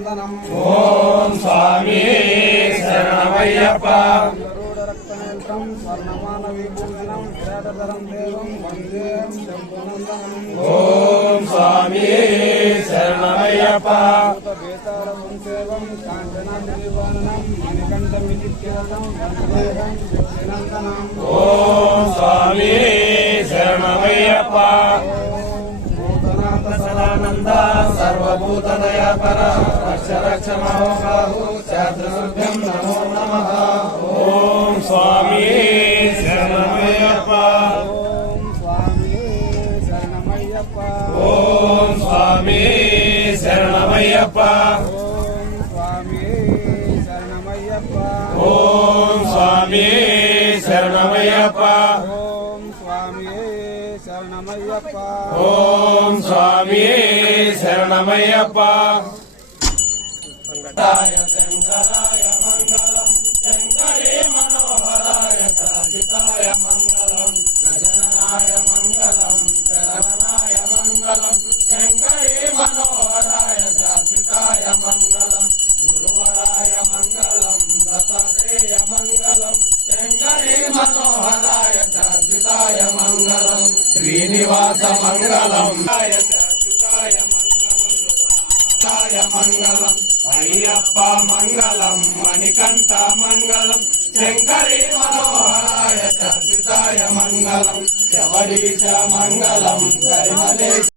నందనం ఓం స్వామి శరణమయ్యప్ప గరుడ రక్తనేత్రం స్వర్ణమాన విభూషణం శ్రేటధరం దేవం వందేం శంభునందనం ఓం స్వామి శరణమయ్యప్ప భూత బేతాళ వంశేవం కాంచనాద్రివాణనం మణికంఠమితిత్యరథం వందేహం శక్తినందనం ఓం స్వామి శరణమయ్యప్ప భూతనాథ సదానంద సర్వభూతదయాపర రక్ష రక్ష మహోబాహు శాస్త్రశుభ్యం నమో నమః. ఓం స్వామి శరణమయ్యప్ప. ఓం స్వామి శరణమయ్యప్ప. ఓం స్వామి శరణమయ్యప్ప. ఓం స్వామి శరణమయ్యప్ప. ఓం స్వామి శరణమయ్యప్ప. శరణమయ్యప్ప. ఓం స్వామి శరణమయ్యప్ప. శంకరాయ శంకరాయ మంగళం. శంకరే మనోహరాయ సజితాయ మంగళం. గజనాయ మంగళం గణనాయ మంగళం. శంకరే మనోహరాయ దత్తాత్రేయ మంగళం శంకరే మనోహరాయ శాశ్వతాయ మంగళం. శ్రీనివాస మంగళం. శాశ్వతాయ మంగళం. మంగళం. అయ్యప్ప మంగళం. మణికంఠ మంగళం. శంకరే మనోహరాయ చర్చితాయ మంగళం. శబరీశ మంగళం. కరిమలేశ